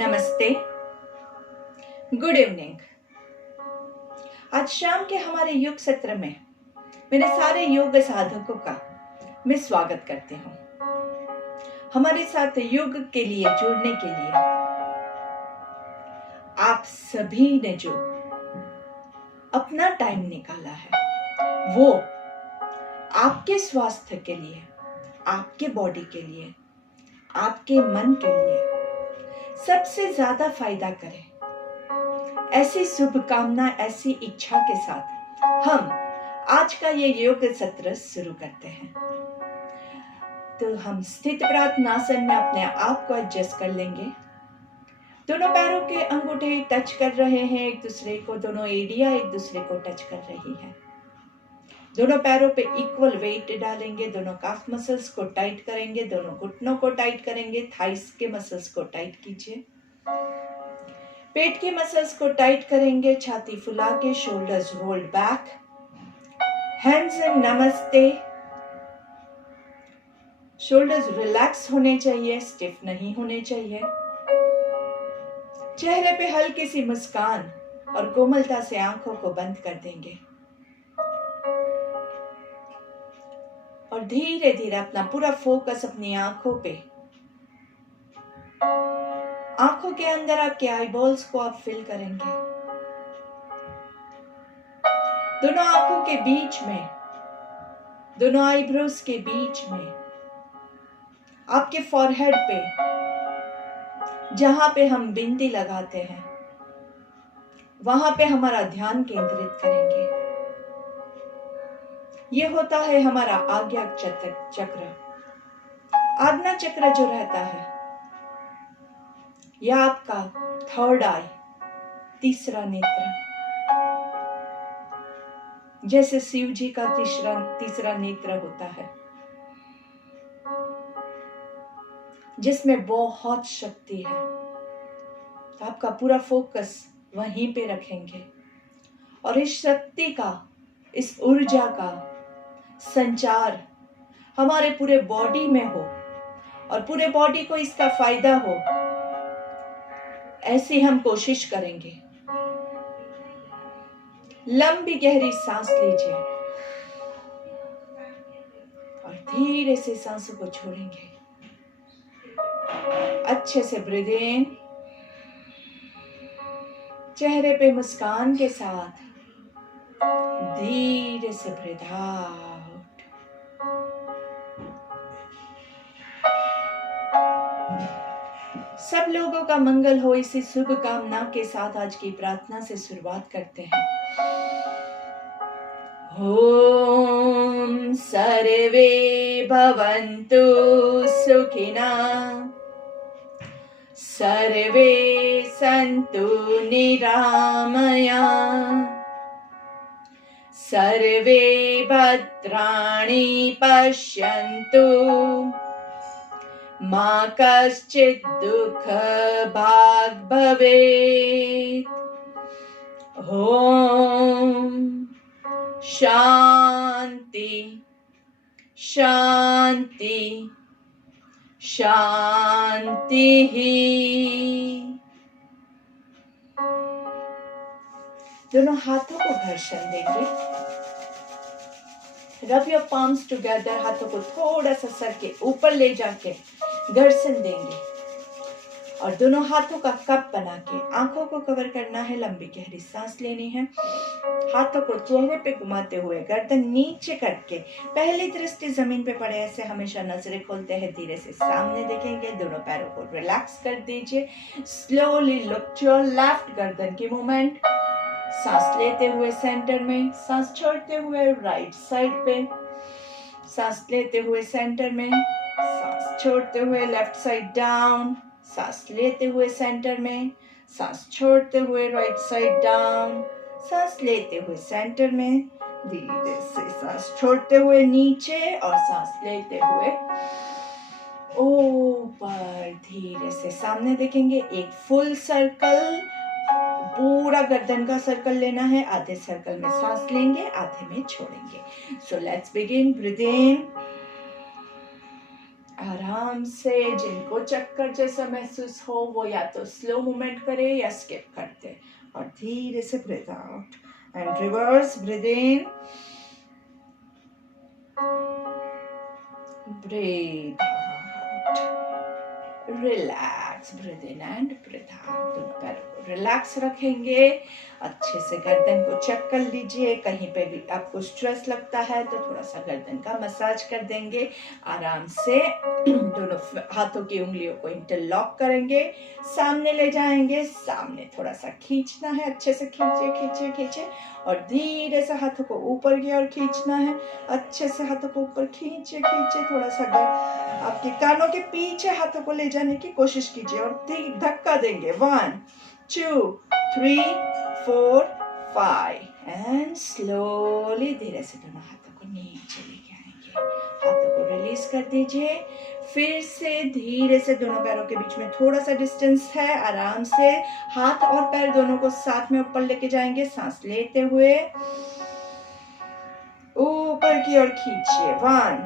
नमस्ते, good evening. आज शाम के हमारे योग सत्र में मेरे सारे योग साधकों का मैं स्वागत करती हूँ। हमारे साथ योग के लिए जुड़ने के लिए आप सभी ने जो अपना टाइम निकाला है वो आपके स्वास्थ्य के लिए, आपके बॉडी के लिए, आपके मन के लिए सबसे ज्यादा फायदा करे, ऐसी शुभकामना, ऐसी इच्छा के साथ हम आज का ये योग सत्र शुरू करते हैं। तो हम स्थित प्रार्थनासन में अपने आप को एडजस्ट कर लेंगे। दोनों पैरों के अंगूठे टच कर रहे हैं एक दूसरे को, दोनों एड़ियां एक दूसरे को टच कर रही है। दोनों पैरों पे इक्वल वेट डालेंगे, दोनों काफ मसल्स को टाइट करेंगे, दोनों घुटनों को टाइट करेंगे, थाइस के मसल्स को टाइट कीजिए, पेट के मसल्स को टाइट करेंगे, छाती फुला के, shoulders rolled back, hands in namaste. Shoulders relax होने चाहिए, स्टिफ नहीं होने चाहिए। चेहरे पे हल्की सी मुस्कान और कोमलता से आंखों को बंद कर देंगे और धीरे धीरे अपना पूरा फोकस अपनी आंखों पे, आंखों के अंदर आपके आईबॉल्स को आप फिल करेंगे। दोनों आंखों के बीच में, दोनों आईब्रोज के बीच में, आपके फॉरहेड पे जहां पे हम बिंदी लगाते हैं वहां पे हमारा ध्यान केंद्रित करेंगे। ये होता है हमारा आज्ञा चक्र। आज्ञा चक्र जो रहता है यह आपका थर्ड आई, तीसरा नेत्र, जैसे शिव जी का तीसरा नेत्र होता है जिसमें बहुत शक्ति है। तो आपका पूरा फोकस वहीं पे रखेंगे और इस शक्ति का, इस ऊर्जा का संचार हमारे पूरे बॉडी में हो और पूरे बॉडी को इसका फायदा हो, ऐसी हम कोशिश करेंगे। लंबी गहरी सांस लीजिए और धीरे से सांसों को छोड़ेंगे। अच्छे से ब्रीथ इन, चेहरे पे मुस्कान के साथ धीरे से ब्रीथ आउट। सब लोगों का मंगल हो, इसी शुभ कामना के साथ आज की प्रार्थना से शुरुआत करते हैं। ओम सर्वे भवन्तु सुखिनः, सर्वे सन्तु निरामयाः, सर्वे भद्राणि पश्यन्तु, मा कश्चित् दुःखभाग् भवेत्। ओम शांति शांति शांति ही। दोनों हाथों को घर्षण देंगे। Rub your palms together. हाथों को थोड़ा सा सर के ऊपर ले जाके घर्षण देंगे और दोनों हाथों का कप बना के आंखों को कवर करना है। लंबी गहरी सांस लेनी है। हाथों को चेहरे पे घुमाते हुए गर्दन नीचे करके पहली दृष्टि जमीन पे पड़े, ऐसे हमेशा नजरें खोलते हैं। धीरे से सामने देखेंगे। दोनों पैरों को रिलैक्स कर दीजिए। Slowly look to your left. गर्दन की मूवमेंट। सांस लेते हुए सेंटर में, सांस छोड़ते हुए राइट साइड पे, सांस लेते हुए सेंटर में, सांस छोड़ते हुए लेफ्ट साइड डाउन, सांस लेते हुए सेंटर में, सांस छोड़ते हुए राइट साइड डाउन, सांस लेते हुए सेंटर में, धीरे से सांस छोड़ते हुए नीचे और सांस लेते हुए ऊपर। धीरे से सामने देखेंगे। एक फुल सर्कल, पूरा गर्दन का सर्कल लेना है। आधे सर्कल में सांस लेंगे, आधे में छोड़ेंगे। So let's begin. ब्रीथ इन आराम से, जिनको चक्कर जैसा महसूस हो वो या तो स्लो मूवमेंट करे या स्किप करते, और धीरे से breathe out and reverse breathe in, breathe out, relax, breathe in and breathe out. दोनों पैरों को रिलैक्स रखेंगे, अच्छे से गर्दन को चेक कर लीजिए, कहीं पे भी आपको स्ट्रेस लगता है तो थोड़ा सा गर्दन का मसाज कर देंगे। आराम से दोनों हाथों की उंगलियों को इंटरलॉक करेंगे, सामने ले जाएंगे, सामने थोड़ा सा खींचना है, अच्छे से खींचिए खींचिए खींचिए, और धीरे से हाथों को ऊपर की ओर खींचना है, अच्छे से हाथों को ऊपर खींचिए खींचिए, थोड़ा सा आपके कानों के पीछे हाथों को ले जाने की कोशिश कीजिए और धक्का देंगे। 1 2 3 4 5 एंड स्लोली धीरे से दोनों हाथों को नीचे लेके आएंगे, हाथों को रिलीज कर दीजिए। फिर से धीरे से दोनों पैरों के बीच में थोड़ा सा डिस्टेंस है, आराम से हाथ और पैर दोनों को साथ में ऊपर लेके जाएंगे, सांस लेते हुए ऊपर की ओर खींचिए। 1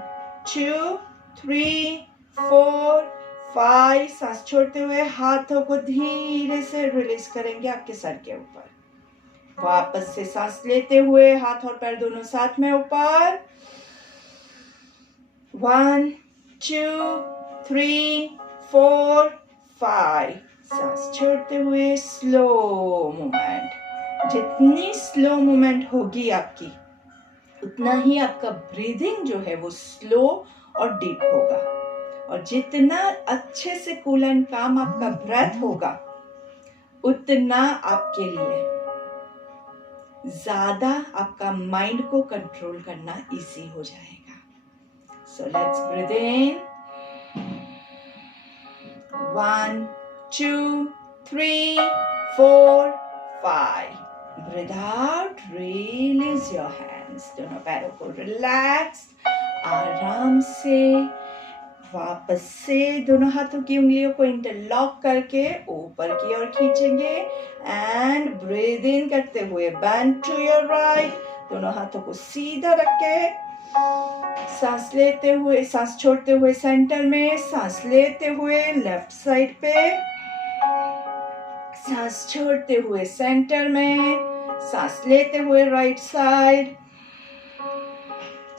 2 3 4 5, सांस छोड़ते हुए हाथों को धीरे से रिलीज करेंगे आपके सर के ऊपर। वापस से सांस लेते हुए हाथ और पैर दोनों साथ में ऊपर। 1 2 3 4 5, सांस छोड़ते हुए स्लो मूवमेंट। जितनी स्लो मूवमेंट होगी आपकी, उतना ही आपका ब्रीदिंग जो है वो स्लो और डीप होगा, और जितना अच्छे से कूल एंड काम आपका ब्रेथ होगा, उतना आपके लिए ज्यादा आपका माइंड को कंट्रोल करना इजी हो जाएगा। So let's breathe in 1 2 3 4 5, breathe out, release your hands, दोनों पैरों को रिलैक्स, आराम से वापस से दोनों हाथों की उंगलियों को इंटरलॉक करके ऊपर की ओर खींचेंगे एंड ब्रीथ इन करते हुए बेंड टू योर राइट, दोनों हाथों को सीधा रख के सांस लेते हुए, सांस छोड़ते हुए सेंटर में, सांस लेते हुए लेफ्ट साइड पे, सांस छोड़ते हुए सेंटर में, सांस लेते हुए राइट साइड,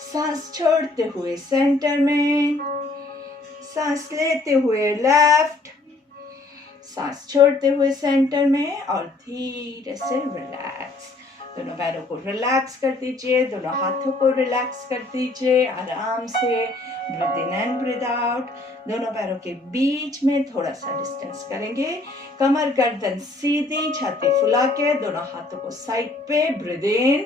सांस छोड़ते हुए सेंटर में, सांस लेते हुए लेफ्ट, सांस छोड़ते हुए सेंटर में, और धीरे से रिलैक्स, दोनों पैरों को रिलैक्स कर दीजिए, दोनों हाथों को रिलैक्स कर दीजिए, आराम से breathe in and breathe out. दोनों पैरों के बीच में थोड़ा सा डिस्टेंस करेंगे, कमर गर्दन सीधी, छाती फुला के, दोनों हाथों को साइड पे, ब्रीथ इन,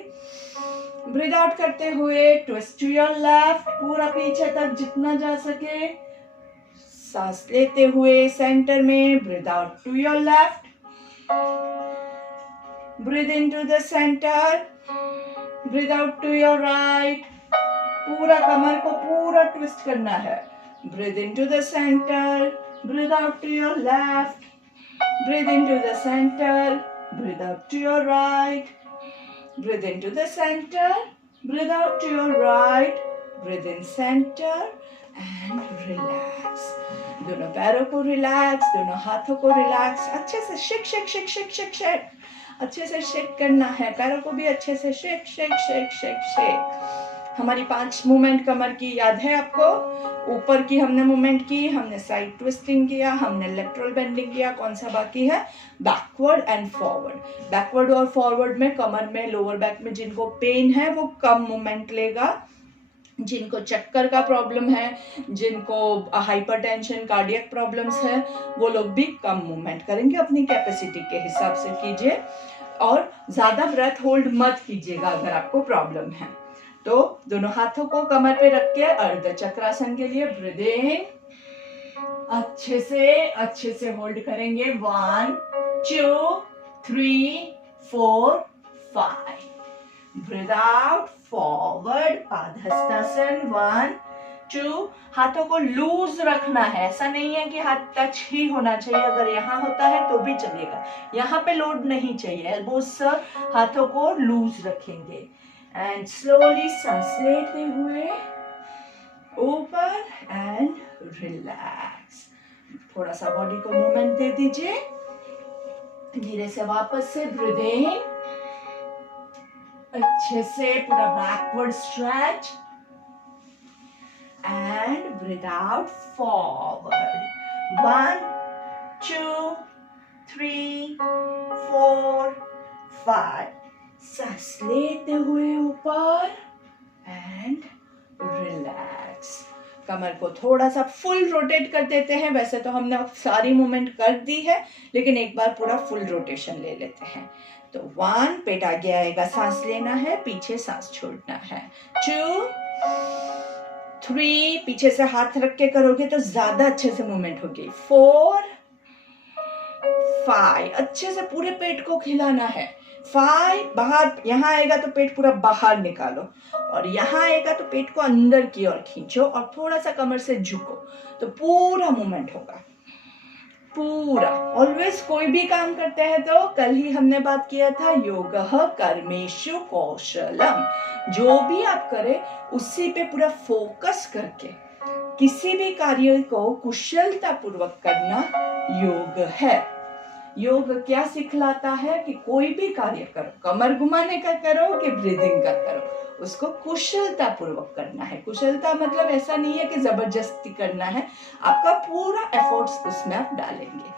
ब्रीथ आउट करते हुए ट्विस्ट टू योर लेफ्ट, पूरा पीछे तक जितना जा सके, सांस लेते हुए सेंटर में, breathe out to your left, breathe in to the centre, breathe out to your right, पूरा कमर को पूरा ट्विस्ट करना है, breathe in to the centre, breathe out to your left, breathe in to the centre, breathe out to your right, breathe in to the centre, breathe out to your right, breathe in centre and relax, दोनों पैरों को relax, दोनों हाथों को relax, अच्छे से shake shake shake shake shake shake, अच्छे से शेक करना है, पैरों को भी अच्छे से shake shake shake shake shake. हमारी 5 मूवमेंट कमर की याद है आपको? ऊपर की हमने मूवमेंट की, हमने साइड ट्विस्टिंग किया, हमने लेटरल बेंडिंग किया, कौन सा बाकी है? Backward and forward. बैकवर्ड और फॉरवर्ड में कमर में, लोअर बैक में जिनको पेन है वो कम मूवमेंट लेगा, जिनको चक्कर का प्रॉब्लम है, जिनको हाइपरटेंशन, कार्डियक प्रॉब्लम्स है, वो लोग भी कम मूवमेंट करेंगे, अपनी कैपेसिटी के हिसाब से कीजिए, और ज्यादा ब्रेथ होल्ड मत कीजिएगा अगर आपको प्रॉब्लम है तो। दोनों हाथों को कमर पे रख के अर्ध चक्रासन के लिए ब्रीथ इन, अच्छे से होल्ड करेंगे, 1 2 3 4 5, ब्रीथ आउट, फॉरवर्ड पादहस्तासन, 1 2, हाथों को लूज रखना है, ऐसा नहीं है कि हाथ टच ही होना चाहिए, अगर यहाँ होता है तो भी चलेगा, यहाँ पे लोड नहीं चाहिए, एल्बोस हाथों को लूज रखेंगे, एंड स्लोली सांस लेते हुए ऊपर एंड रिलैक्स। थोड़ा सा बॉडी को मूवमेंट दे दीजिए, धीरे से वापस से ब्रीथ इन, अच्छे से पूरा backward stretch and breathe out forward. 1 2 3 4 5। सांस लेते हुए ऊपर एंड रिलैक्स। कमर को थोड़ा सा फुल रोटेट कर देते हैं। वैसे तो हमने सारी मूवमेंट कर दी है, लेकिन एक बार पूरा फुल रोटेशन ले लेते हैं। तो 1, पेट आगे आएगा, सांस लेना है, पीछे सांस छोड़ना है। 2 3, पीछे से हाथ रख के करोगे तो ज्यादा अच्छे से मूवमेंट होगी। 4 5, अच्छे से पूरे पेट को खिलाना है। 5, बाहर, यहां आएगा तो पेट पूरा बाहर निकालो, और यहां आएगा तो पेट को अंदर की ओर खींचो और थोड़ा सा कमर से झुको, तो पूरा मूवमेंट होगा पूरा। ऑलवेज कोई भी काम करते हैं तो कल ही हमने बात किया था, योगः कर्मेषु कौशलम। जो भी आप करें उसी पे पूरा फोकस करके किसी भी कार्य को कुशलता पूर्वक करना योग है। योग क्या सिखलाता है कि कोई भी कार्य करो, कमर घुमाने का करो कि ब्रीदिंग का करो, उसको कुशलता पूर्वक करना है। कुशलता मतलब ऐसा नहीं है कि जबरदस्ती करना है, आपका पूरा एफर्ट्स उसमें आप डालेंगे,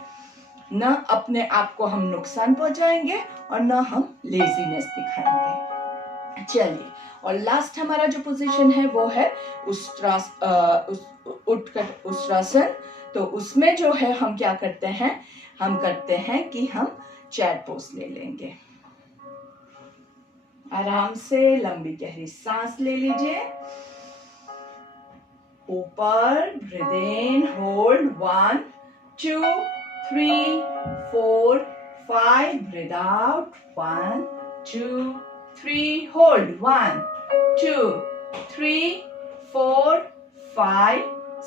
न अपने आप को हम नुकसान पहुंचाएंगे और न हम लेजीनेस दिखाएंगे। चलिए, और लास्ट हमारा जो पोजीशन है वो है उठकर उष्ट्रासन। तो उसमें जो है हम क्या करते हैं, हम करते हैं कि हम चेयर पोज ले लेंगे। आराम से लंबी गहरी सांस ले लीजिए, ऊपर ब्रीथ इन, होल्ड 1 2 3 4 5, ब्रीथ आउट 1 2 3, होल्ड 1 2 3 4 5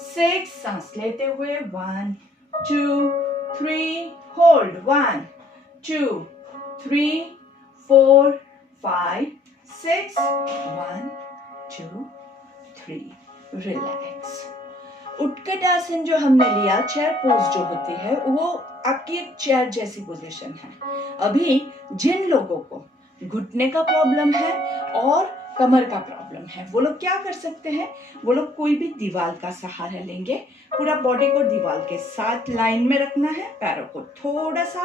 6, सांस लेते हुए 1 2 3, होल्ड 1 2 3 4 5 6 1 2 3, रिलैक्स। उत्कट आसन जो हमने लिया, चेयर पोज जो होती है, वो आपकी एक चेयर जैसी पोजीशन है। अभी जिन लोगों को घुटने का प्रॉब्लम है और कमर का प्रॉब्लम है, वो लोग क्या कर सकते हैं, वो लोग कोई भी दीवार का सहारा लेंगे। पूरा बॉडी को दीवार के साथ लाइन में रखना है, पैरों को थोड़ा सा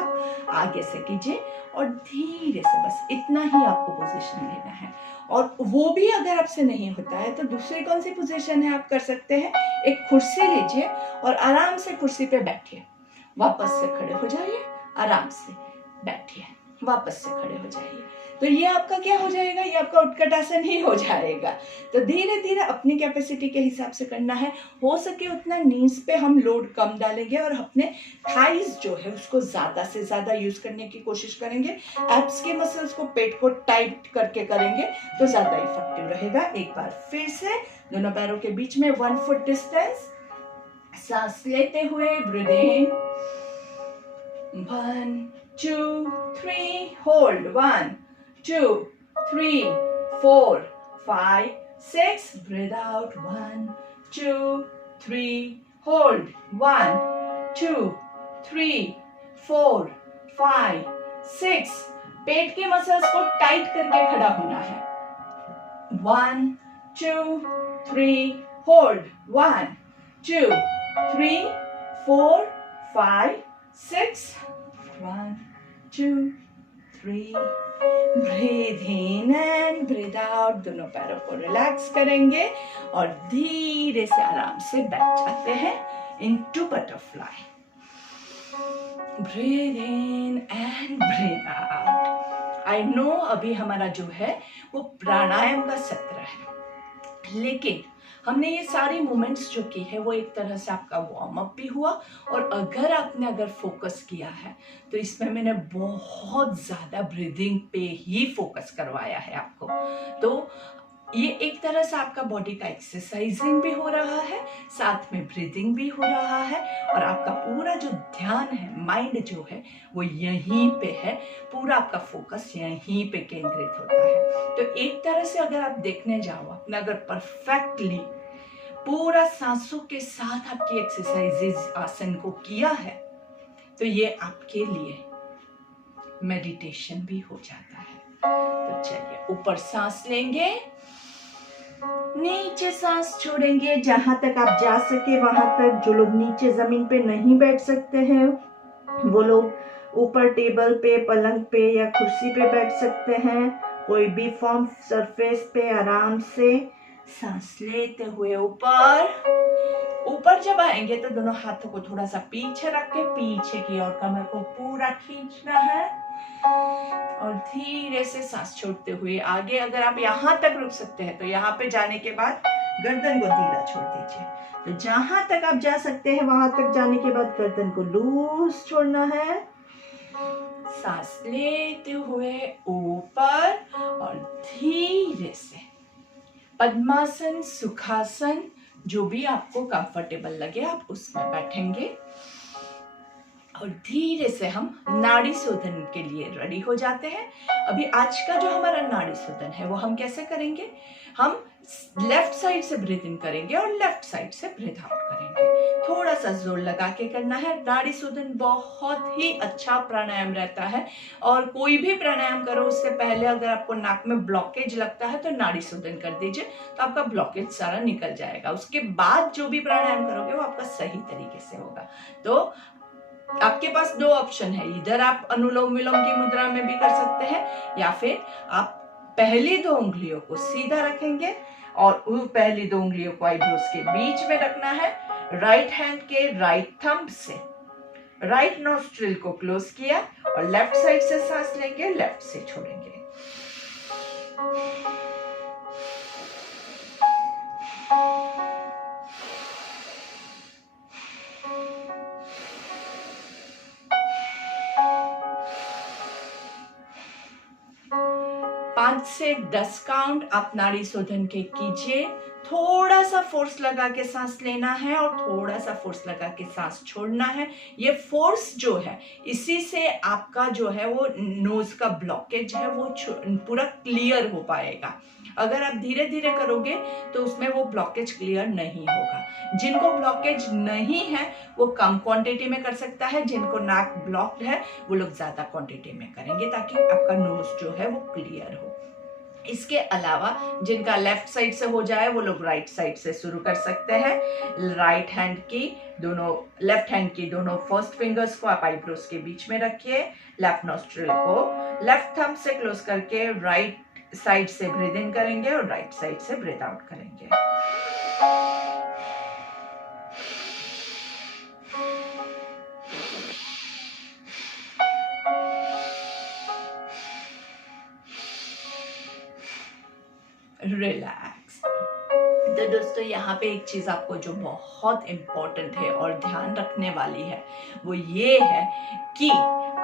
आगे से कीजिए और धीरे से, बस इतना ही आपको पोजीशन लेना है। और वो भी अगर आपसे नहीं होता है तो दूसरी कौन सी पोजीशन है आप कर सकते हैं, एक कुर्सी लीजिए और आराम से कुर्सी पे बैठिए, वापस से खड़े हो जाइए, आराम से बैठिए, वापस से खड़े हो जाइए। तो ये आपका क्या हो जाएगा, ये आपका उत्कट आसन ही हो जाएगा। तो धीरे धीरे अपनी कैपेसिटी के हिसाब से करना है। हो सके उतना नीज पे हम लोड कम डालेंगे और अपने थाइज जो है उसको ज्यादा से ज्यादा यूज करने की कोशिश करेंगे। एब्स के मसल्स को, पेट को टाइट करके करेंगे तो ज्यादा इफेक्टिव रहेगा। एक बार फिर से दोनों पैरों के बीच में 1 फुट डिस्टेंस, सांस लेते हुए breathe in 1 2 3, hold 1 2 3 4 5 6, breathe out 1 2 3, hold 1 2 3 4 5 6। पेट के मसल्स को टाइट करके खड़ा होना है। 1 2 3, hold 1 2 3 4 5 6, 1 2 3। Breathe in and breathe out, दोनों पैरों को रिलैक्स करेंगे और धीरे से आराम से बैठ जाते हैं into butterfly. Breathe in and breathe out. I know अभी हमारा जो है वो प्राणायाम का सत्र है, लेकिन हमने ये सारी मूवमेंट्स जो की है वो एक तरह से आपका वार्म अप भी हुआ। और अगर फोकस किया है तो इसमें मैंने बहुत ज्यादा ब्रीदिंग पे ही फोकस करवाया है आपको। तो ये एक तरह से आपका बॉडी का एक्सरसाइजिंग भी हो रहा है, साथ में ब्रीदिंग भी हो रहा है, और आपका पूरा जो ध्यान है, माइंड जो है वो यहीं पे है, पूरा आपका फोकस यहीं पे केंद्रित होता है। तो एक तरह से अगर आप देखने जाओ, अपना अगर परफेक्टली पूरा सांसों के साथ आपकी एक्सरसाइजेज आसन को किया है तो ये आपके लिए मेडिटेशन भी हो जाता है। तो चलिए, ऊपर सांस लेंगे, नीचे सांस छोड़ेंगे, जहां तक आप जा सके वहां तक। जो लोग नीचे जमीन पे नहीं बैठ सकते हैं वो लोग ऊपर टेबल पे, पलंग पे या कुर्सी पे बैठ सकते हैं। कोई भी फॉर्म सरफेस पे आराम से सांस लेते हुए ऊपर जब आएंगे तो दोनों हाथों को थोड़ा सा पीछे रख के पीछे की ओर कमर को पूरा खींचना है और धीरे से सांस छोड़ते हुए आगे। अगर आप यहाँ तक रुक सकते हैं तो यहाँ पे जाने के बाद गर्दन को ढीला छोड़ दीजिए। तो जहां तक आप जा सकते हैं वहां तक जाने के बाद गर्दन को लूज छोड़ना है। सांस लेते हुए ऊपर और धीरे से पद्मासन, सुखासन, जो भी आपको कंफर्टेबल लगे आप उसमें बैठेंगे और धीरे से हम नाड़ी शोधन के लिए रेडी हो जाते हैं। अभी आज का जो हमारा नाड़ी शोधन है वो हम कैसे करेंगे? हम लेफ्ट साइड से ब्रीथ इन करेंगे और लेफ्ट साइड से ब्रीथ आउट करेंगे। थोड़ा सा जोर लगा के करना है। नाड़ी शोधन बहुत ही अच्छा प्राणायाम रहता है और कोई भी प्राणायाम करो उससे पहले अगर आपको नाक में ब्लॉकेज लगता है तो नाड़ी शोधन कर दीजिए, तो आपका ब्लॉकेज सारा निकल जाएगा। उसके बाद जो भी प्राणायाम करोगे वो आपका सही तरीके से होगा। तो आपके पास दो ऑप्शन है, इधर आप अनुलोम विलोम की मुद्रा में भी कर सकते हैं या फिर आप पहली दो उंगलियों को सीधा रखेंगे और पहली दो उंगलियों को आईब्रोज के बीच में रखना है। राइट हैंड के राइट थंब से राइट नोस्ट्रिल को क्लोज किया और लेफ्ट साइड से सांस लेंगे, लेफ्ट से छोड़ेंगे। पांच से 10 काउंट आप नाड़ी शोधन के कीजिए। थोड़ा सा फोर्स लगा के सांस लेना है और थोड़ा सा फोर्स लगा के सांस छोड़ना है। ये फोर्स जो है इसी से आपका जो है वो नोज का ब्लॉकेज है वो पूरा क्लियर हो पाएगा। अगर आप धीरे धीरे करोगे तो उसमें वो ब्लॉकेज क्लियर नहीं होगा। जिनको ब्लॉकेज नहीं है वो कम क्वांटिटी में कर सकता है, जिनको नाक ब्लॉक्ड है वो लोग ज्यादा क्वांटिटी में करेंगे ताकि आपका नोज जो है वो क्लियर हो। इसके अलावा जिनका लेफ्ट साइड से हो जाए वो लोग राइट साइड से शुरू कर सकते हैं। राइट हैंड की दोनों, लेफ्ट हैंड की दोनों फर्स्ट फिंगर्स को आप आईब्रोज के बीच में रखिए। लेफ्ट नोस्ट्रिल को लेफ्ट थंब से क्लोज करके राइट साइड से ब्रीथ इन करेंगे और राइट साइड से ब्रीथ आउट करेंगे। रिलैक्स। तो दोस्तों यहाँ पे एक चीज आपको जो बहुत इंपॉर्टेंट है और ध्यान रखने वाली है वो ये है कि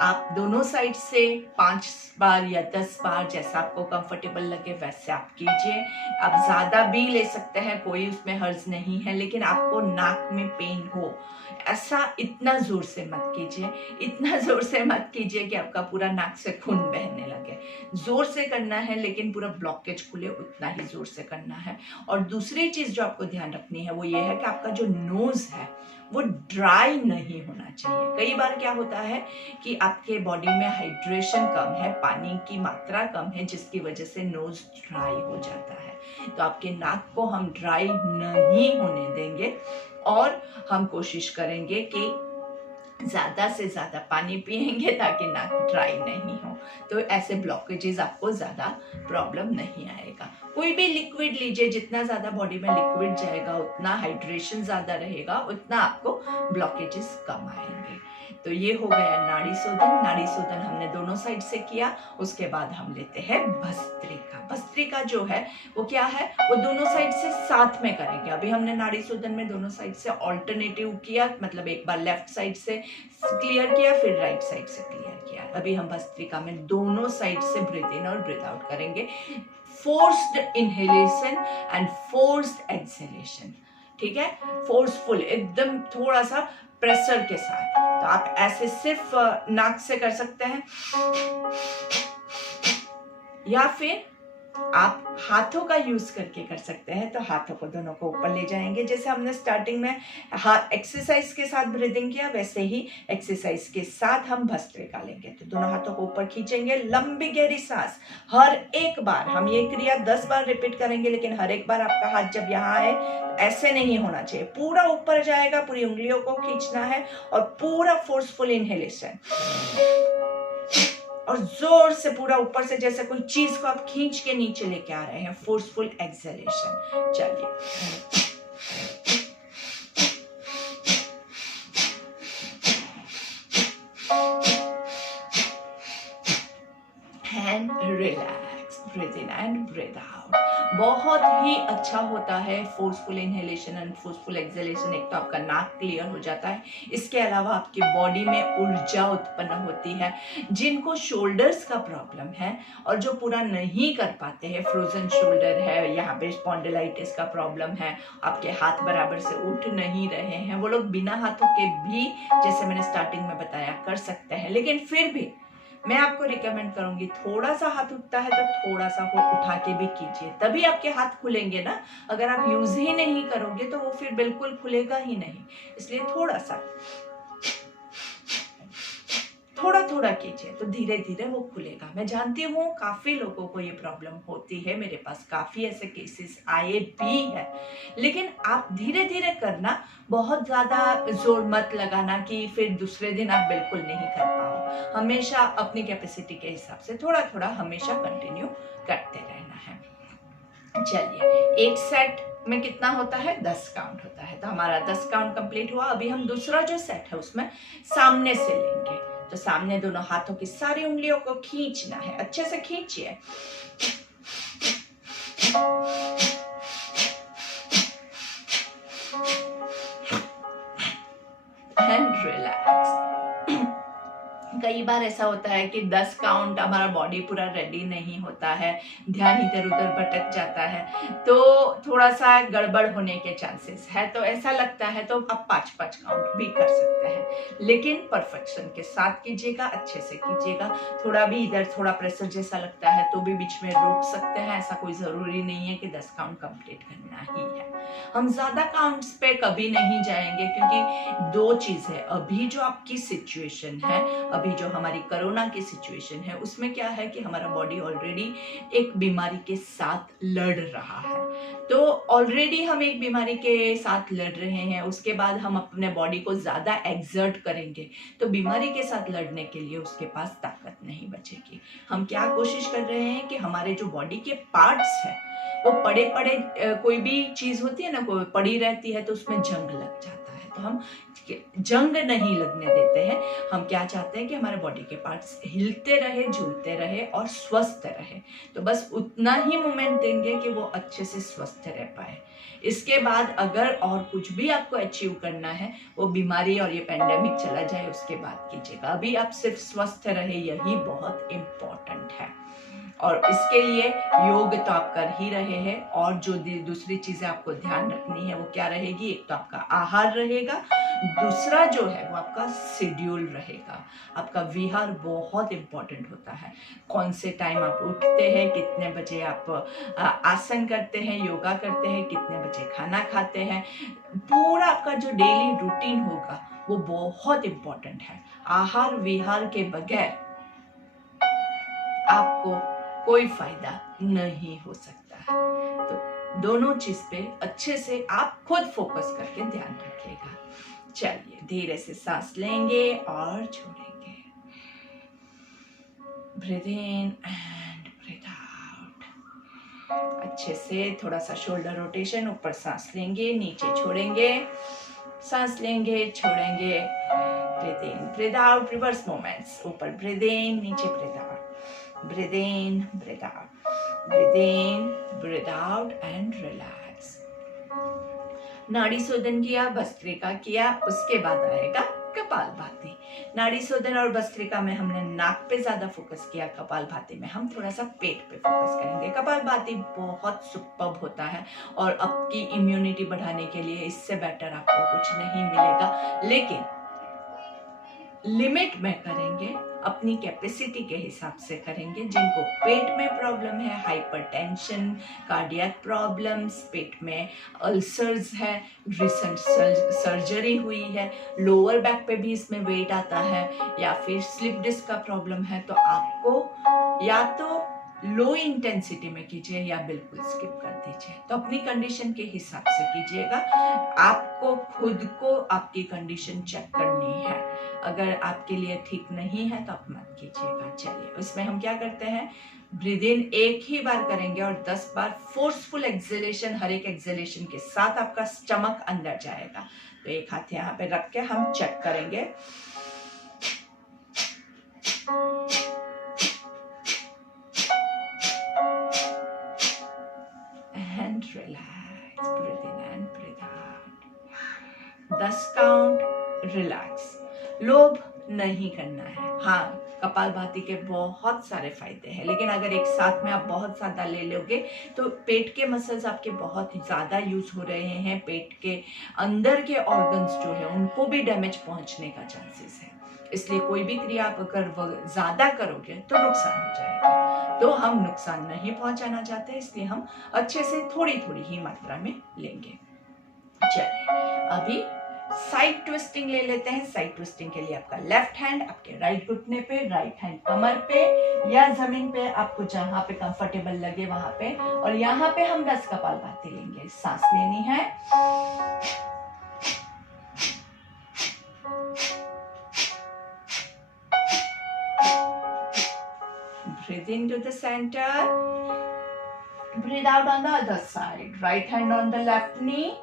आप दोनों साइड से 5 बार या 10 बार जैसा आपको कंफर्टेबल लगे वैसे आप कीजिए। आप ज्यादा भी ले सकते हैं, कोई उसमें हर्ज नहीं है, लेकिन आपको नाक में पेन हो ऐसा इतना जोर से मत कीजिए। इतना जोर से मत कीजिए कि आपका पूरा नाक से खून बहने लगे। जोर से करना है लेकिन पूरा ब्लॉकेज खुले उतना ही जोर से करना है। और दूसरी चीज जो आपको ध्यान रखनी है वो ये है कि आपका जो नोज है वो ड्राई नहीं होना चाहिए। कई बार क्या होता है कि आपके बॉडी में हाइड्रेशन कम है, पानी की मात्रा कम है, जिसकी वजह से नोज ड्राई हो जाता है। तो आपके नाक को हम ड्राई नहीं होने देंगे और हम कोशिश करेंगे कि ज्यादा से ज्यादा पानी पिएंगे ताकि नाक ड्राई नहीं हो। तो ऐसे ब्लॉकेजेस आपको ज्यादा प्रॉब्लम नहीं आएगा। कोई भी लिक्विड लीजिए, जितना ज्यादा बॉडी में लिक्विड जाएगा उतना हाइड्रेशन ज्यादा रहेगा, उतना आपको ब्लॉकेजेस कम आएंगे। तो ये हो गया नाड़ी शोधन। नाड़ी शोधन हमने दोनों साइड से किया। उसके बाद हम लेते हैं भस्त्रिका। भस्त्रिका जो है वो क्या है, वो दोनों साइड से साथ में करेंगे। अभी हमने नाड़ी शोधन में दोनों साइड से ऑल्टरनेटिव किया, मतलब एक बार लेफ्ट साइड से क्लियर किया फिर राइट साइड से क्लियर किया। अभी हम भस्त्रिका में दोनों साइड से ब्रीथ इन और ब्रीथ आउट करेंगे। Forced inhalation and forced exhalation, ठीक है, फोर्सफुल एकदम थोड़ा सा प्रेशर के साथ। तो आप ऐसे सिर्फ नाक से कर सकते हैं या फिर आप हाथों का यूज करके कर सकते हैं, तो हाथों को दोनों को ऊपर ले जाएंगे। जैसे हमने स्टार्टिंग में एक्सरसाइज के साथ ब्रीदिंग किया, वैसे ही एक्सरसाइज के साथ हम भस्त्रिका लेंगे। तो दोनों हाथों को ऊपर खींचेंगे, लंबी गहरी सांस हर एक बार। हम ये क्रिया 10 बार रिपीट करेंगे, लेकिन हर एक बार आपका हाथ जब यहाँ है तो ऐसे नहीं होना चाहिए, पूरा ऊपर जाएगा, पूरी उंगलियों को खींचना है और पूरा फोर्सफुल इनहेलेशन, और जोर से पूरा ऊपर से जैसे कोई चीज को आप खींच के नीचे लेके आ रहे हैं, फोर्सफुल एक्सहेलेशन। चलिए, and relax, breathe in and breathe out. बहुत ही अच्छा होता है forceful inhalation and forceful exhalation. एक तो आपका नाक क्लियर हो जाता है, इसके अलावा आपकी बॉडी में ऊर्जा उत्पन्न होती है। जिनको शोल्डर्स का प्रॉब्लम है और जो पूरा नहीं कर पाते हैं, फ्रोजन शोल्डर है, यहाँ पे स्पॉन्डिलाइटिस का प्रॉब्लम है, आपके हाथ बराबर से उठ नहीं रहे हैं, वो लोग बिना हाथों के भी, जैसे मैंने स्टार्टिंग में बताया, कर सकते हैं। लेकिन फिर भी मैं आपको रिकमेंड करूंगी, थोड़ा सा हाथ उठता है तो थोड़ा सा को उठा के भी कीजिए, तभी आपके हाथ खुलेंगे ना। अगर आप यूज ही नहीं करोगे तो वो फिर बिल्कुल खुलेगा ही नहीं। इसलिए थोड़ा थोड़ा कीजिए तो धीरे धीरे वो खुलेगा। मैं जानती हूँ काफी लोगों को ये प्रॉब्लम होती है, मेरे पास काफी ऐसे केसेस आए भी है। लेकिन आप धीरे धीरे करना, बहुत ज्यादा जोर मत लगाना कि फिर दूसरे दिन आप बिल्कुल नहीं कर पाओ। हमेशा अपनी कैपेसिटी के हिसाब से थोड़ा थोड़ा हमेशा कंटिन्यू करते रहना है। चलिए, एक सेट में कितना होता है? 10 काउंट होता है। तो हमारा 10 काउंट कंप्लीट हुआ। अभी हम दूसरा जो सेट है उसमें सामने से लेंगे। तो सामने दोनों हाथों की सारी उंगलियों को खींचना है, अच्छे से खींचिए। And relax. कई बार ऐसा होता है कि 10 काउंट हमारा बॉडी पूरा रेडी नहीं होता है, ध्यान इधर उधर भटक जाता है, तो थोड़ा सा गड़बड़ होने के चांसेस है। तो ऐसा लगता है तो आप 5-5 काउंट भी कर सकते हैं, लेकिन परफेक्शन के साथ कीजिएगा, अच्छे से कीजिएगा। थोड़ा भी इधर थोड़ा प्रेशर जैसा लगता है तो भी बीच में रोक सकते हैं। ऐसा कोई जरूरी नहीं है कि 10 काउंट कंप्लीट करना ही है। हम ज्यादा काउंट्स पे कभी नहीं जाएंगे, क्योंकि दो चीज है। अभी जो आपकी सिचुएशन है, अभी जो हमारी कोरोना की सिचुएशन है, उसमें क्या है कि हमारा बॉडी ऑलरेडी एक बीमारी के साथ लड़ रहा है। तो ऑलरेडी हम एक बीमारी के साथ लड़ रहे हैं, उसके बाद हम अपने बॉडी को ज्यादा एक्सर्ट करेंगे तो बीमारी के साथ लड़ने के लिए उसके पास ताकत नहीं बचेगी। हम क्या कोशिश कर रहे हैं कि हमारे जो बॉडी के पार्ट्स हैं वो पड़े पड़े, कोई भी चीज होती है ना, कोई पड़ी रहती है तो उसमें जंग लग जाता है। तो हम जंग नहीं लगने देते हैं। हम क्या चाहते हैं कि हमारे बॉडी के पार्ट्स हिलते रहे, झूलते रहे और स्वस्थ रहे। तो बस उतना ही मोमेंट देंगे कि वो अच्छे से स्वस्थ रह पाए। इसके बाद अगर और कुछ भी आपको अचीव करना है, वो बीमारी और ये पैंडेमिक चला जाए उसके बाद कीजिएगा। अभी आप सिर्फ स्वस्थ रहे, यही बहुत इम्पोर्टेंट है। और इसके लिए योग तो आप कर ही रहे हैं, और जो दूसरी चीजें आपको ध्यान रखनी है वो क्या रहेगी? एक तो आपका आहार रहेगा, दूसरा जो है वो आपका शेड्यूल रहेगा। आपका विहार बहुत इंपॉर्टेंट होता है। कौन से टाइम आप उठते हैं, कितने बजे आप आसन करते हैं, योगा करते हैं, कितने बजे खाना खाते हैं, पूरा आपका जो डेली रूटीन होगा वो बहुत इंपॉर्टेंट है। आहार विहार के बगैर आपको कोई फायदा नहीं हो सकता है। तो दोनों चीज पे अच्छे से आप खुद फोकस करके ध्यान रखिएगा। चलिए, धीरे से सांस लेंगे और छोड़ेंगे। Breathe in and breathe out. अच्छे से थोड़ा सा शोल्डर रोटेशन, ऊपर सांस लेंगे, नीचे छोड़ेंगे, सांस लेंगे, छोड़ेंगे। Breathe in, breathe out, reverse movements. ऊपर ब्रीथ इन, नीचे breathe out. Breathe in, breathe out. Breathe in, breathe out and relax. नाड़ी शोधन किया, भस्त्रिका किया, उसके बाद आएगा कपालभाति। नाड़ी शोधन और भस्त्रिका में हमने नाक पे ज्यादा फोकस किया, कपालभाति में हम थोड़ा सा पेट पे फोकस करेंगे। कपालभाति बहुत सुपर्ब होता है और आपकी इम्यूनिटी बढ़ाने के लिए इससे बेटर आपको कुछ नहीं मिलेगा। लेकिन लिमिट में करेंगे, अपनी कैपेसिटी के हिसाब से करेंगे। जिनको पेट में प्रॉब्लम है, हाइपरटेंशन, कार्डियक प्रॉब्लम्स, पेट में अल्सर्स है, रिसेंट सर्जरी हुई है, लोअर बैक पे भी इसमें वेट आता है, या फिर स्लिप डिस्क का प्रॉब्लम है, तो आपको या तो लो इंटेंसिटी में कीजिए या बिल्कुल स्किप कर दीजिए। तो अपनी कंडीशन के हिसाब से कीजिएगा। आपको खुद को आपकी कंडीशन चेक करनी है। अगर आपके लिए ठीक नहीं है तो आप मत कीजिएगा। चलिए, उसमें हम क्या करते हैं, ब्रीद इन एक ही बार करेंगे और 10 बार फोर्सफुल एक्सेलेशन, हर एक एक्सेलेशन के साथ आपका स्टमक अंदर जाएगा। तो एक हाथ यहाँ पे रख के हम चेक करेंगे। And relax, breathe in and breathe out. 10 count, relax. लोभ नहीं करना है। हाँ, कपालभाति के बहुत सारे फायदे हैं, लेकिन अगर एक साथ में आप बहुत ज्यादा ले लोगे तो पेट के मसल्स आपके बहुत ज्यादा यूज हो रहे हैं। पेट के अंदर के ऑर्गन्स जो है उनको भी डैमेज पहुंचने का चांसेस है। इसलिए कोई भी क्रिया आप अगर ज्यादा करोगे तो नुकसान हो जाएगा। तो हम नुकसान नहीं पहुंचाना चाहते, इसलिए हम अच्छे से थोड़ी थोड़ी ही मात्रा में लेंगे। चलिए, अभी साइड ट्विस्टिंग ले लेते हैं। साइड ट्विस्टिंग के लिए आपका लेफ्ट हैंड आपके राइट घुटने पे, राइट हैंड कमर पे या जमीन पे, आपको जहां पे कंफर्टेबल लगे वहां पे, और यहाँ पे हम 10 कपालभाति लेंगे। सांस लेनी है, breathe into the center, breathe out on the other side. Right hand on the left knee,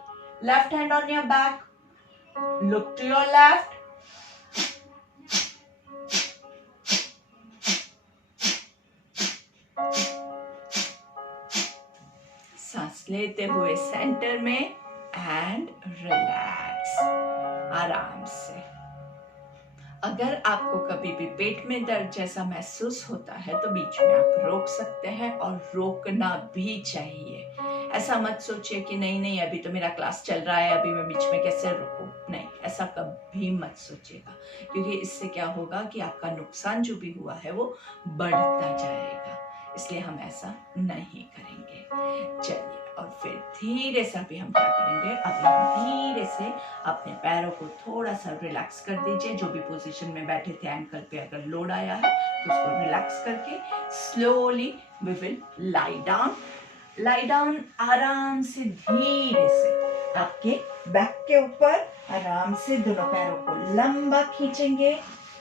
left hand on your back, look to your left, सांस लेते हुए सेंटर में एंड रिलैक्स आराम से। अगर आपको कभी भी पेट में दर्द जैसा महसूस होता है तो बीच में आप रोक सकते हैं, और रोकना भी चाहिए। ऐसा मत सोचिए कि नहीं नहीं अभी तो मेरा क्लास चल रहा है, अभी मैं बीच में कैसे रुकूं। नहीं, ऐसा कभी मत सोचिएगा, क्योंकि इससे क्या होगा कि आपका नुकसान जो भी हुआ है वो बढ़ता जाएगा। इसलिए हम ऐसा नहीं करेंगे। चलिए, और फिर धीरे से अभी हम क्या करेंगे, अभी हम धीरे से अपने पैरों को थोड़ा सा रिलैक्स कर दीजिए। जो भी पोजीशन में बैठे थे, एंकल पे अगर लोड आया है तो उसको रिलैक्स करके slowly we will lie down. Lie down आराम से, धीरे से आपके बैक के ऊपर आराम से दोनों पैरों को लंबा खींचेंगे।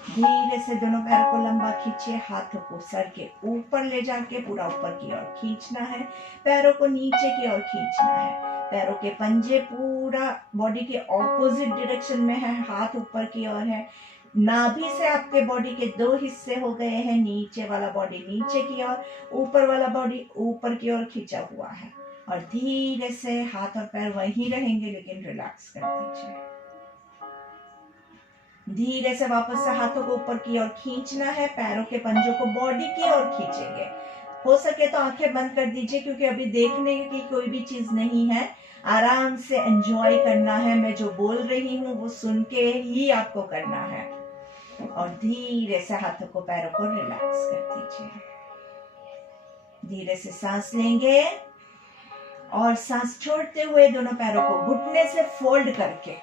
धीरे से दोनों पैरों को लंबा खींचिए, हाथों को सर के ऊपर ले जाके पूरा ऊपर की ओर खींचना है, पैरों को नीचे की ओर खींचना है। पैरों के पंजे पूरा बॉडी के ऑपोजिट डायरेक्शन में है, हाथ ऊपर की ओर है। नाभि से आपके बॉडी के 2 हिस्से हो गए हैं, नीचे वाला बॉडी नीचे की ओर, ऊपर वाला बॉडी ऊपर की ओर खींचा हुआ है। और धीरे से हाथ और पैर वहीं रहेंगे, लेकिन रिलैक्स कर दीजिए। धीरे से वापस से हाथों को ऊपर की ओर खींचना है, पैरों के पंजों को बॉडी की ओर खींचेंगे। हो सके तो आंखें बंद कर दीजिए, क्योंकि अभी देखने की कोई भी चीज नहीं है। आराम से एंजॉय करना है। मैं जो बोल रही हूँ वो सुन के ही आपको करना है। और धीरे से हाथों को पैरों को रिलैक्स कर दीजिए। धीरे से सांस लेंगे और सांस छोड़ते हुए दोनों पैरों को घुटने से फोल्ड करके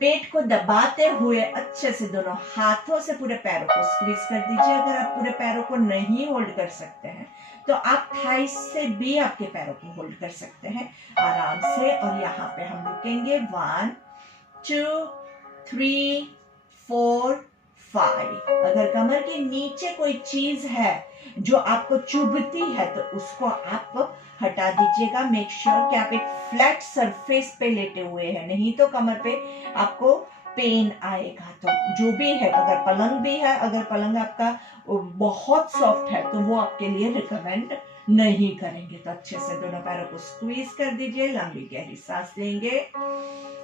पेट को दबाते हुए अच्छे से दोनों हाथों से पूरे पैरों को स्क्वीज कर दीजिए। अगर आप पूरे पैरों को नहीं होल्ड कर सकते हैं तो आप थाइस से भी आपके पैरों को होल्ड कर सकते हैं आराम से। और यहाँ पे हम रुकेंगे 1 2 3 4 5। अगर कमर के नीचे कोई चीज है जो आपको चुभती है तो उसको आप हटा दीजिएगा। मेक श्योर कि आप एक फ्लैट सरफेस पे लेटे हुए हैं, नहीं तो कमर पे आपको पेन आएगा। तो जो भी है, अगर पलंग भी है, अगर पलंग आपका बहुत सॉफ्ट है तो वो आपके लिए रिकमेंड नहीं करेंगे। तो अच्छे से दोनों पैरों को स्क्वीज कर दीजिए। लंबी गहरी सांस लेंगे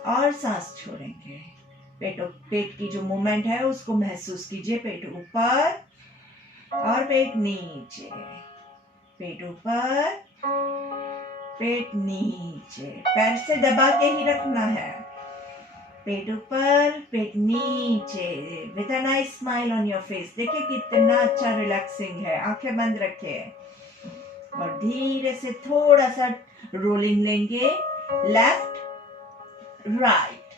और सांस छोड़ेंगे। पेट की जो मूवमेंट है उसको महसूस कीजिए। पेट ऊपर और पेट नीचे, पेट ऊपर पेट नीचे। पैर से दबा के ही रखना है। पेट ऊपर, पेट नीचे, with a nice smile on your face. देखिए कितना अच्छा रिलैक्सिंग है। आंखें बंद रखे और धीरे से थोड़ा सा रोलिंग लेंगे, left right,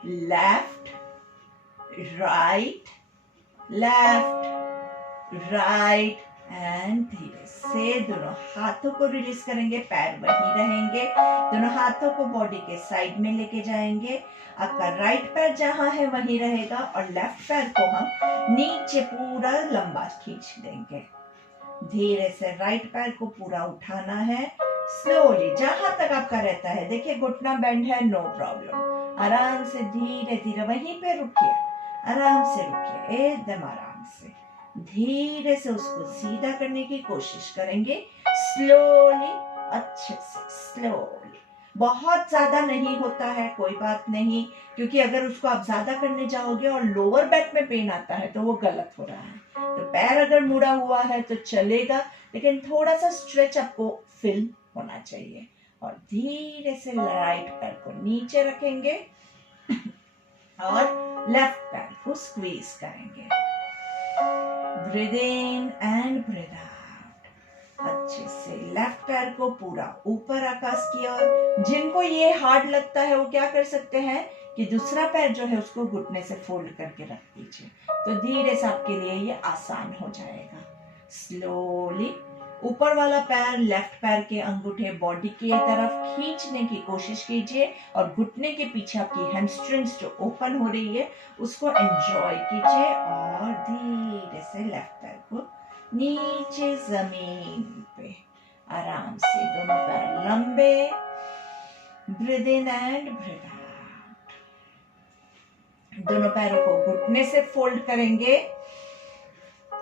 left right, left right, and धीरे से दोनों हाथों को रिलीज करेंगे, पैर वहीं रहेंगे, दोनों हाथों को बॉडी के साइड में लेके जाएंगे। आपका राइट पैर जहां है वहीं रहेगा और लेफ्ट पैर को हम नीचे पूरा लंबा खींच देंगे। धीरे से राइट पैर को पूरा उठाना है, स्लोली जहां तक आपका रहता है। देखिए घुटना बेंड है, नो प्रॉब्लम। आराम से धीरे धीरे वहीं पे रुकिए, आराम से रुकिए, एकदम आराम से। धीरे से उसको सीधा करने की कोशिश करेंगे, स्लोली, अच्छे से स्लोली। बहुत ज्यादा नहीं होता है, कोई बात नहीं, क्योंकि अगर उसको आप ज्यादा करने जाओगे और लोअर बैक में पेन आता है तो वो गलत हो रहा है। तो पैर अगर मुड़ा हुआ है तो चलेगा, लेकिन थोड़ा सा स्ट्रेच आपको फील होना चाहिए। और धीरे से राइट पैर को नीचे रखेंगे और लेफ्ट पैर को स्क्वीज करेंगे। Breathe in and breathe out. अच्छे से लेफ्ट पैर को पूरा ऊपर आकाश की ओर। जिनको ये हार्ड लगता है वो क्या कर सकते हैं कि दूसरा पैर जो है उसको घुटने से फोल्ड करके रख दीजिए, तो धीरे से आपके लिए ये आसान हो जाएगा। स्लोली ऊपर वाला पैर, लेफ्ट पैर के अंगूठे बॉडी की तरफ खींचने की कोशिश कीजिए और घुटने के पीछे आपकी हैमस्ट्रिंग्स जो ओपन हो रही है उसको एंजॉय कीजिए। और धीरे से लेफ्ट पैर को नीचे जमीन पे आराम से, दोनों पैर लंबे, breathe in and breathe out. दोनों पैरों को घुटने से फोल्ड करेंगे,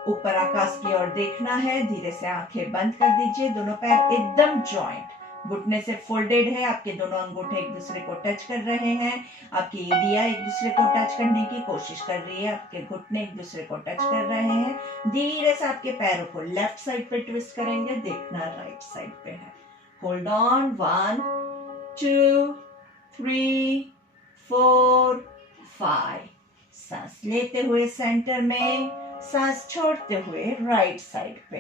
ऊपर आकाश की ओर देखना है। धीरे से आंखें बंद कर दीजिए, दोनों पैर एकदम जॉइंट, घुटने से फोल्डेड है। आपके दोनों अंगूठे एक दूसरे को टच कर रहे हैं, आपकी एडिया एक दूसरे को टच करने की कोशिश कर रही है, आपके घुटने एक दूसरे को टच कर रहे हैं। धीरे से आपके पैरों को लेफ्ट साइड पे ट्विस्ट करेंगे, देखना राइट साइड पे है। Hold on, 1 2 3 4 5। सांस लेते हुए सेंटर में, सांस छोड़ते हुए राइट साइड पे।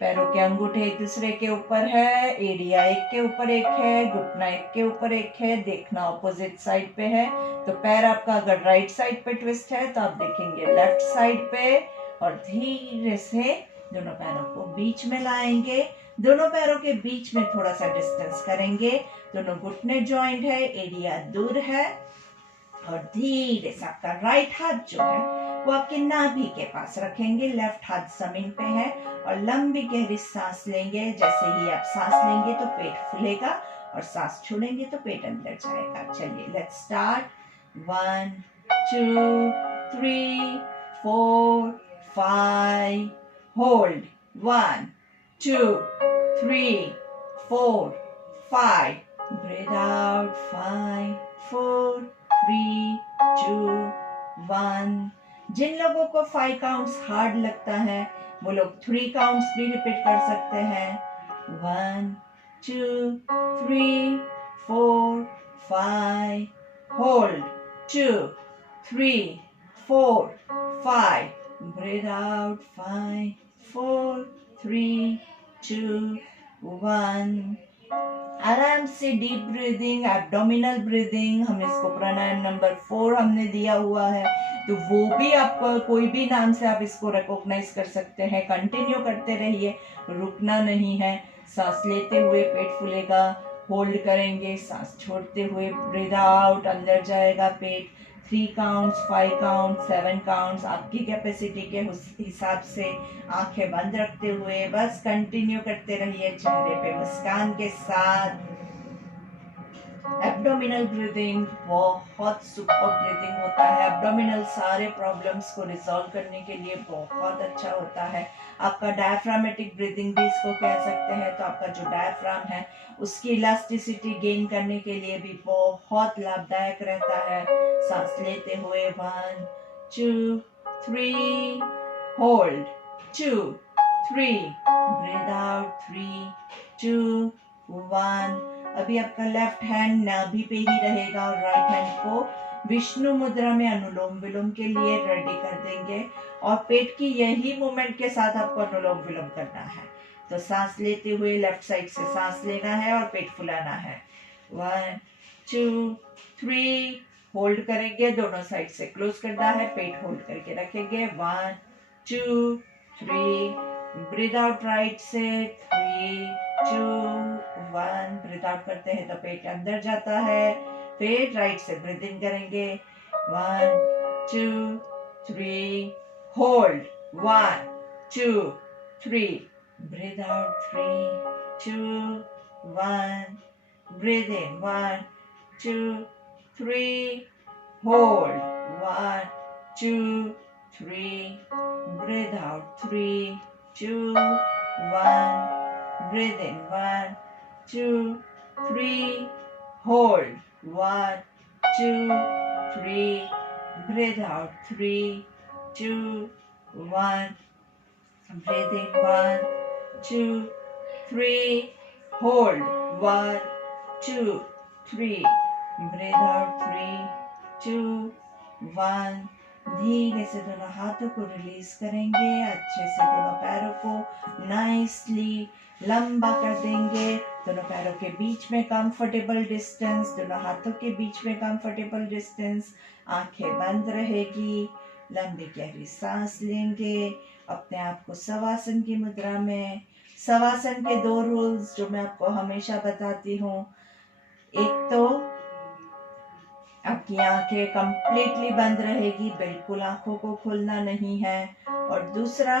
पैरों के अंगूठे एक दूसरे के ऊपर है, एडिया एक के ऊपर एक है, घुटना एक के ऊपर एक है, देखना ऑपोजिट साइड पे है। तो पैर आपका अगर राइट साइड पे ट्विस्ट है तो आप देखेंगे लेफ्ट साइड पे। और धीरे से दोनों पैरों को बीच में लाएंगे, दोनों पैरों के बीच में थोड़ा सा डिस्टेंस करेंगे, दोनों घुटने जॉइंट है, एडिया दूर है। और धीरे से आपका राइट हाथ जो है वो आपके नाभि के पास रखेंगे, लेफ्ट हाथ जमीन पे है और लंबी गहरी सांस लेंगे। जैसे ही आप सांस लेंगे तो पेट फूलेगा और सांस छोड़ेंगे तो पेट अंदर जाएगा। चलिए let's start. 1 2 3 4 5। Hold 1 2 3 4 5। Breathe out 5 4 3 2 1। जिन लोगों को 5 काउंट्स हार्ड लगता है वो लोग 3 काउंट्स भी रिपीट कर सकते हैं। 1 2 3 4 5। होल्ड 2 3 4 5। Breathe out 5 4 3 2 1। आराम से डीप ब्रीदिंग, एब्डोमिनल ब्रीदिंग, हम इसको प्राणायाम नंबर 4 हमने दिया हुआ है, तो वो भी आप कोई भी नाम से आप इसको रिकॉग्नाइज कर सकते हैं। कंटिन्यू करते रहिए, रुकना नहीं है। सांस लेते हुए पेट फूलेगा, होल्ड करेंगे, सांस छोड़ते हुए ब्रीद आउट, अंदर जाएगा पेट। 3 काउंट्स, 5 काउंट, 7 काउंट्स, आपकी कैपेसिटी के हिसाब से आंखें बंद रखते हुए बस कंटिन्यू करते रहिए, चेहरे पे मुस्कान के साथ। एब्डोमिनल ब्रीदिंग बहुत सुपर ब्रीदिंग होता है। एब्डोमिनल सारे प्रॉब्लम्स को रिजॉल्व करने के लिए बहुत अच्छा होता है। आपका डायफ्रामेटिक ब्रीदिंग भी इसको कह सकते हैं। तो आपका जो डायफ्राम है उसकी इलास्टिसिटी गेन करने के लिए भी बहुत लाभदायक रहता है। सांस लेते हुए 1 2 3। होल्ड 2 3। Breathe out 3 2 1। अभी आपका लेफ्ट हैंड नाभि पे ही रहेगा और राइट हैंड को विष्णु मुद्रा में अनुलोम विलोम के लिए रेडी कर देंगे। और पेट की यही मूवमेंट के साथ आपको अनुलोम विलोम करना है। तो सांस लेते हुए लेफ्ट साइड से सांस लेना है और पेट फुलाना है। 1 2 3 होल्ड करेंगे, दोनों साइड से क्लोज करना है, पेट होल्ड करके रखेंगे। 1 2 3 ब्रीथ आउट राइट से 3 2 1 ब्रीथ आउट करते हैं तो पेट अंदर जाता है। फिर राइट से ब्रीथ इन करेंगे। 1 2 3 hold 1 2 3 breathe out 3 2 1 breathe in 1 2 3 hold 1 2 3 breathe out 3 2 1 breathe in 1 2 3 hold 1 2 3 breathe out 3 2 1 breathe in 1 2 3 hold 1 2 3 breathe out 3 2 1 धीरे से दोनों हाथों को रिलीज करेंगे। अच्छे से दोनों पैरों को नाइसली लंबा कर देंगे। दोनों पैरों के बीच में कंफर्टेबल डिस्टेंस, दोनों हाथों के बीच में कंफर्टेबल डिस्टेंस। आंखें बंद रहेगी, लंबी गहरी सांस लेंगे। अपने आप को शवासन की मुद्रा में। शवासन के 2 रूल्स जो मैं आपको हमेशा बताती हूँ, एक तो आपकी आंखें कंप्लीटली बंद रहेगी, बिल्कुल आंखों को खोलना नहीं है। और दूसरा,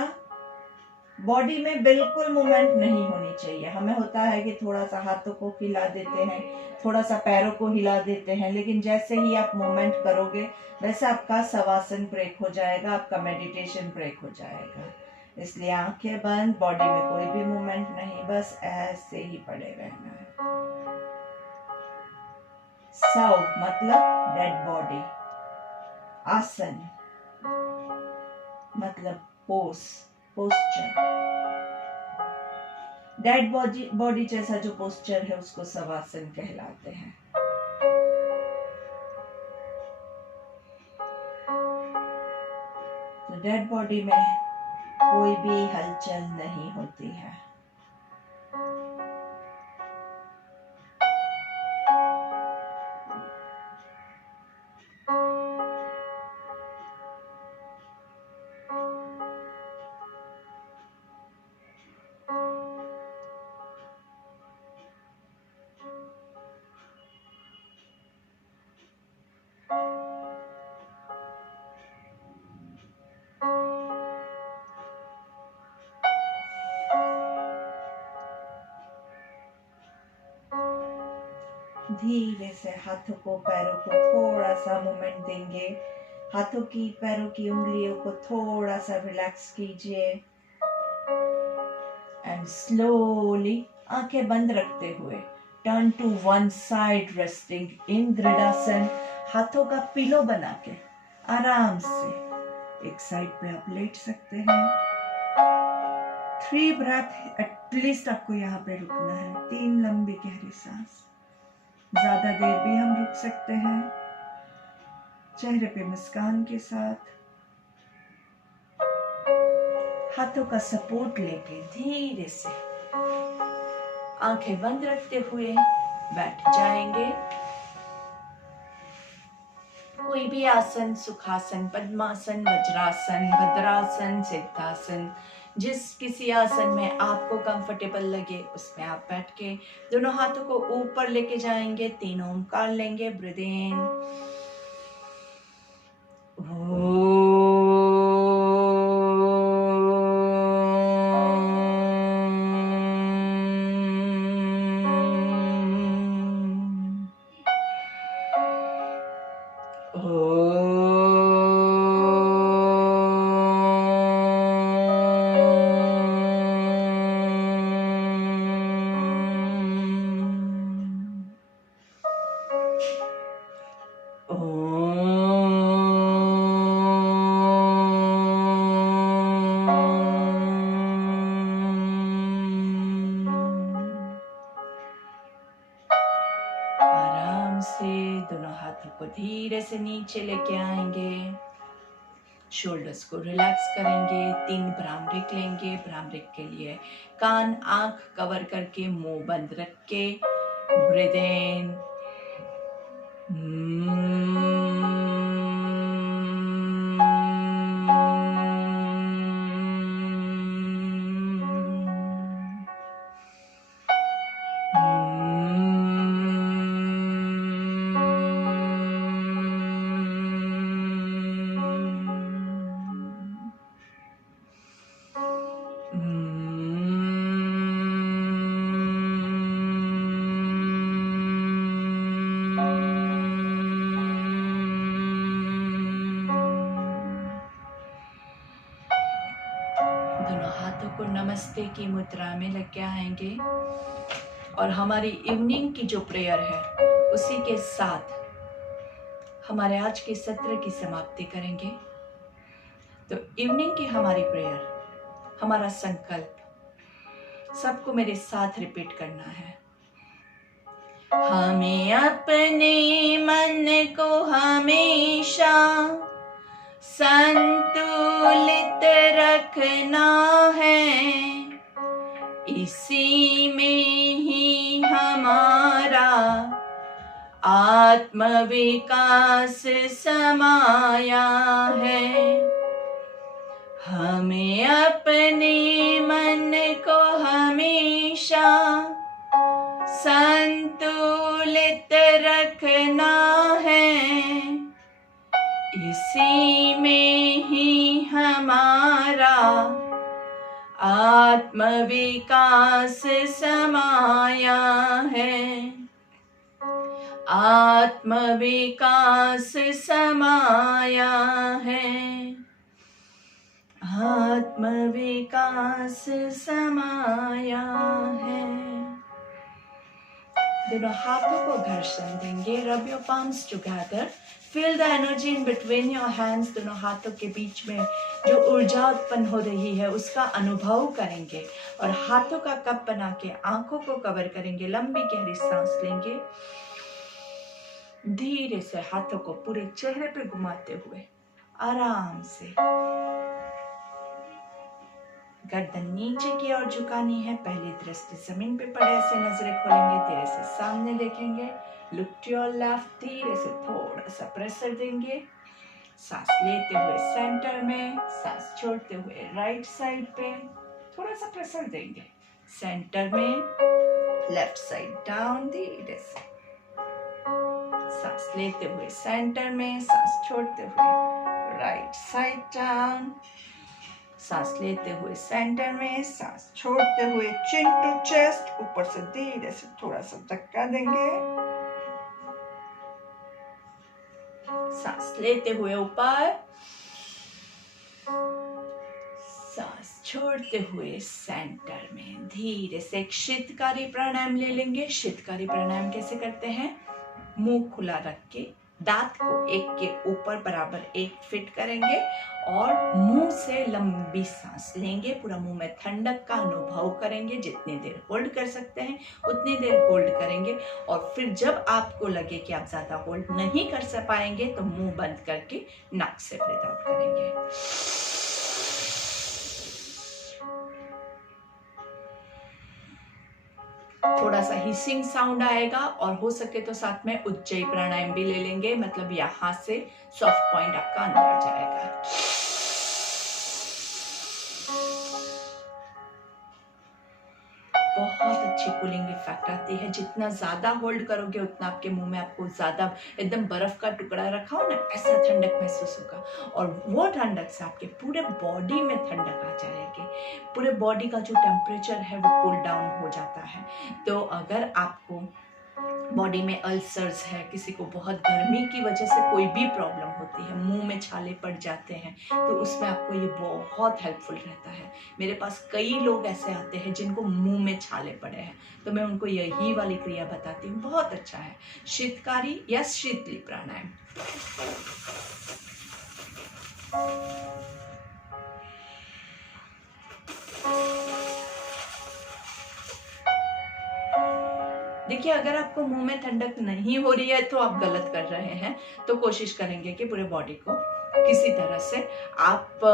बॉडी में बिल्कुल मूवमेंट नहीं होनी चाहिए। हमें होता है कि थोड़ा सा हाथों को हिला देते हैं, थोड़ा सा पैरों को हिला देते हैं, लेकिन जैसे ही आप मूवमेंट करोगे वैसे आपका शवासन ब्रेक हो जाएगा, आपका मेडिटेशन ब्रेक हो जाएगा। इसलिए आंखें बंद, बॉडी में कोई भी मूवमेंट नहीं, बस ऐसे ही पड़े रहना है। सव मतलब डेड बॉडी, आसन मतलब पोस्चर। डेड बॉडी जैसा जो पोस्चर है उसको शवासन कहलाते हैं। तो डेड बॉडी में कोई भी हलचल नहीं होती है। धीरे से हाथों को पैरों को थोड़ा सा मूवमेंट देंगे। हाथों की पैरों की उंगलियों को थोड़ा सा रिलैक्स कीजिए एंड स्लोली आंखें बंद रखते हुए turn to one side, resting in Dridhasana. हाथों का पिलो बना के आराम से एक साइड पे आप लेट सकते हैं। 3 ब्रेथ एटलीस्ट आपको यहाँ पे रुकना है। 3 लंबी गहरी सांस। ज्यादा देर भी हम रुक सकते हैं। चेहरे पे मुस्कान के साथ हाथों का सपोर्ट लेके धीरे से आंखें बंद रखते हुए बैठ जाएंगे। कोई भी आसन, सुखासन, पद्मासन, वज्रासन, भद्रासन, सिद्धासन, जिस किसी आसन में आपको कंफर्टेबल लगे उसमें आप बैठ के दोनों हाथों को ऊपर लेके जाएंगे। 3 ओमकार लेंगे। ब्रीथ इन, धीरे से नीचे लेके आएंगे, शोल्डर्स को रिलैक्स करेंगे, 3 भ्रामरिक लेंगे। भ्रामरिक के लिए कान आंख कवर करके मुंह बंद रख के ब्रीथ इन, दोनों हाथों को नमस्ते की मुद्रा में लेके आएंगे और हमारी इवनिंग की जो प्रेयर है उसी के साथ हमारे आज के सत्र की समाप्ति करेंगे। तो इवनिंग की हमारी प्रेयर, हमारा संकल्प सबको मेरे साथ रिपीट करना है। हमें अपने मन को हमेशा संतुलित रखना है, इसी में ही हमारा आत्मविकास समाया है। हमें अपने मन को हमेशा संतुलित रखना है, इसी में ही हमारा आत्मविकास समाया है। आत्मविकास समाया है, आत्मविकास समाया है। दोनों हाथों को घर्षण देंगे। Rub your palms together. Feel the energy in between your hands. दोनों हाथों के बीच में जो ऊर्जा उत्पन्न हो रही है उसका अनुभव करेंगे और हाथों का कप बना के आंखों को कवर करेंगे। लंबी गहरी सांस लेंगे। धीरे से हाथों को पूरे चेहरे पे घुमाते हुए आराम से गर्दन नीचे की ओर झुकानी है। पहली दृष्टि जमीन पे पड़े ऐसे नजरें खोलेंगे। धीरे से सामने देखेंगे। Look to your left. धीरे से थोड़ा सा प्रेशर देंगे। सांस लेते हुए सेंटर में, सांस छोड़ते हुए राइट साइड पे थोड़ा सा प्रेशर देंगे। सेंटर में, लेफ्ट साइड डाउन। धीरे से सांस लेते हुए सेंटर में, सांस छोड़ते हुए राइट साइड डाउन। सांस लेते हुए सेंटर में, सांस छोड़ते हुए चिन टू चेस्ट, ऊपर से धीरे से थोड़ा सा धक्का देंगे। सांस लेते हुए ऊपर, सांस छोड़ते हुए सेंटर में। धीरे से एक शीतकारी प्राणायाम ले लेंगे। शीतकारी प्राणायाम कैसे करते हैं? मुंह खुला रख के दांत को एक के ऊपर बराबर एक फिट करेंगे और मुंह से लंबी सांस लेंगे। पूरा मुंह में ठंडक का अनुभव करेंगे। जितनी देर होल्ड कर सकते हैं उतनी देर होल्ड करेंगे और फिर जब आपको लगे कि आप ज्यादा होल्ड नहीं कर पाएंगे तो मुंह बंद करके नाक से ब्रीथ आउट करेंगे। थोड़ा सा हिसिंग साउंड आएगा और हो सके तो साथ में उज्जयी प्राणायाम भी ले लेंगे, मतलब यहाँ से सॉफ्ट पॉइंट आपका अंदर जाएगा। बहुत अच्छी कूलिंग इफेक्ट आती है। जितना ज्यादा होल्ड करोगे उतना आपके मुंह में आपको ज्यादा एकदम बर्फ का टुकड़ा रखा हो ना ऐसा ठंडक महसूस होगा और वो ठंडक से आपके पूरे बॉडी में ठंडक आ जाएगी। पूरे बॉडी का जो टेम्परेचर है वो कूल डाउन हो जाता है। तो अगर आपको बॉडी में अल्सर्स है, किसी को बहुत गर्मी की वजह से कोई भी प्रॉब्लम होती है, मुंह में छाले पड़ जाते हैं, तो उसमें आपको ये बहुत हेल्पफुल रहता है। मेरे पास कई लोग ऐसे आते हैं जिनको मुंह में छाले पड़े हैं, तो मैं उनको यही वाली क्रिया बताती हूँ। बहुत अच्छा है शीतकारी या शीतली प्राणायाम। देखिए, अगर आपको मुंह में ठंडक नहीं हो रही है तो आप गलत कर रहे हैं। तो कोशिश करेंगे कि पूरे बॉडी को किसी तरह से आप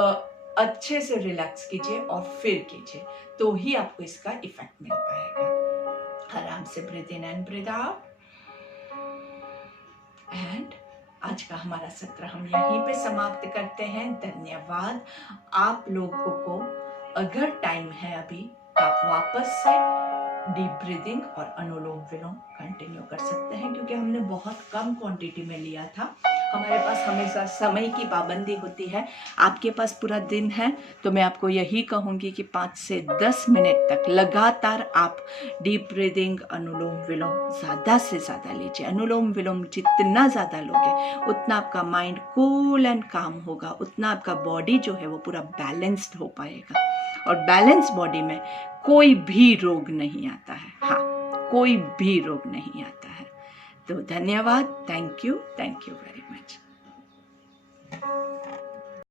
अच्छे से रिलैक्स कीजिए और फिर कीजिए, तो ही आपको इसका इफेक्ट मिल पाएगा। आराम से breathe in and breathe out. And आज का हमारा सत्र हम यहीं पे समाप्त करते हैं। धन्यवाद। आप लोगों को अगर टाइम है अभी, आप वापस से डीप ब्रीदिंग और अनुलोम विलोम कंटिन्यू कर सकते हैं, क्योंकि हमने बहुत कम क्वांटिटी में लिया था। हमारे पास हमेशा समय की पाबंदी होती है। आपके पास पूरा दिन है, तो मैं आपको यही कहूँगी कि 5 से 10 मिनट तक लगातार आप डीप ब्रीदिंग, अनुलोम विलोम ज़्यादा से ज़्यादा लीजिए। अनुलोम विलोम जितना ज़्यादा लोगे उतना आपका माइंड कूल एंड काम होगा, उतना आपका बॉडी जो है वो पूरा बैलेंस्ड हो पाएगा। और बैलेंस बॉडी में कोई भी रोग नहीं आता है। हाँ, कोई भी रोग नहीं आता है। तो धन्यवाद। Thank you very much.